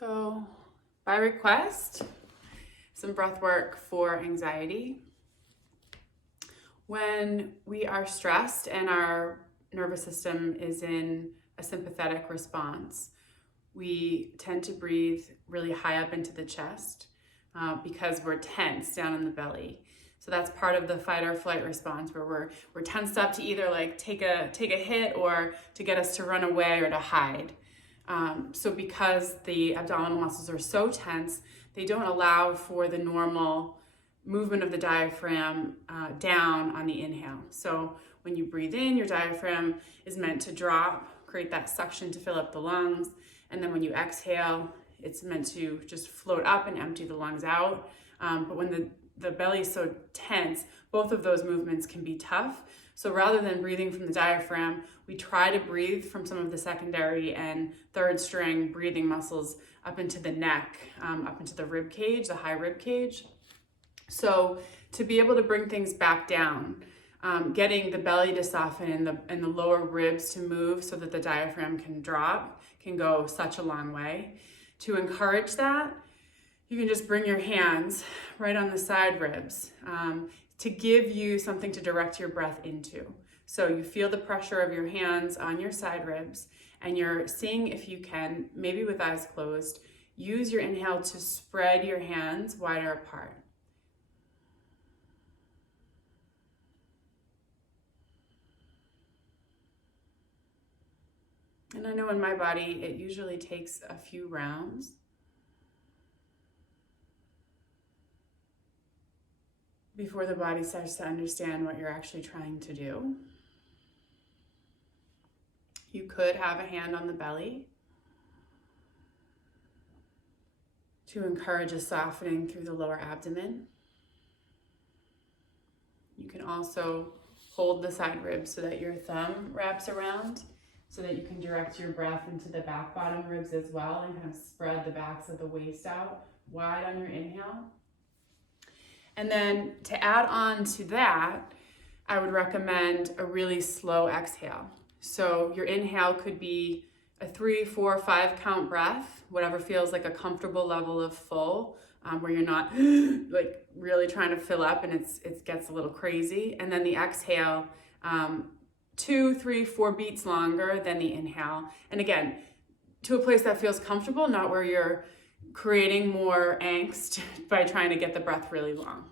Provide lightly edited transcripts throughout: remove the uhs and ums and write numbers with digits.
So, by request, some breath work for anxiety. When we are stressed and our nervous system is in a sympathetic response, we tend to breathe really high up into the chest because we're tense down in the belly. So that's part of the fight or flight response, where we're tensed up to either like take a hit or to get us to run away or to hide. So because the abdominal muscles are so tense, they don't allow for the normal movement of the diaphragm down on the inhale. So when you breathe in, your diaphragm is meant to drop, create that suction to fill up the lungs. And then when you exhale, it's meant to just float up and empty the lungs out. But when the belly is so tense, both of those movements can be tough. So rather than breathing from the diaphragm, we try to breathe from some of the secondary and third string breathing muscles up into the neck, up into the rib cage, the high rib cage. So to be able to bring things back down, getting the belly to soften and the lower ribs to move so that the diaphragm can drop can go such a long way. To encourage that, you can just bring your hands right on the side ribs to give you something to direct your breath into. So you feel the pressure of your hands on your side ribs, and you're seeing if you can, maybe with eyes closed, use your inhale to spread your hands wider apart. And I know in my body, it usually takes a few rounds. Before the body starts to understand what you're actually trying to do. You could have a hand on the belly to encourage a softening through the lower abdomen. You can also hold the side ribs so that your thumb wraps around, so that you can direct your breath into the back bottom ribs as well and kind of spread the backs of the waist out wide on your inhale. And then to add on to that, I would recommend a really slow exhale. So your inhale could be a 3, 4, 5 count breath, whatever feels like a comfortable level of full, where you're not like really trying to fill up and it gets a little crazy. And then the exhale, 2, 3, 4 beats longer than the inhale. And again, to a place that feels comfortable, not where you're creating more angst by trying to get the breath really long.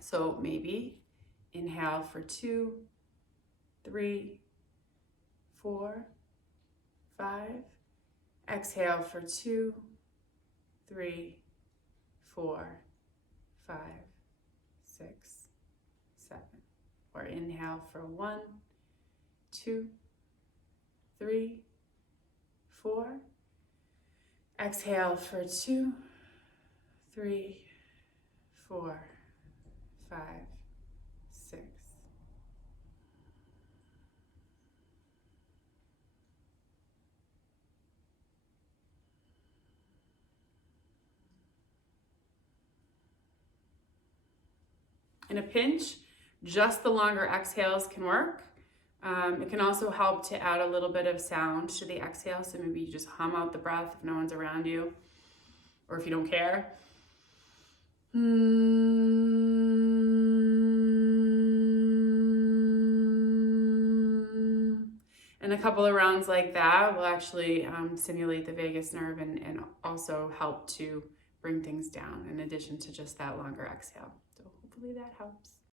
So maybe inhale for 2, 3, 4, 5. Exhale for 2, 3, 4, 5, 6, 7. Or inhale for 1, 2, 3, 4. Exhale for 2, 3, 4, 5, 6. In a pinch, just the longer exhales can work. It can also help to add a little bit of sound to the exhale. So maybe you just hum out the breath if no one's around you, or if you don't care. And a couple of rounds like that will actually stimulate the vagus nerve and also help to bring things down in addition to just that longer exhale. So hopefully that helps.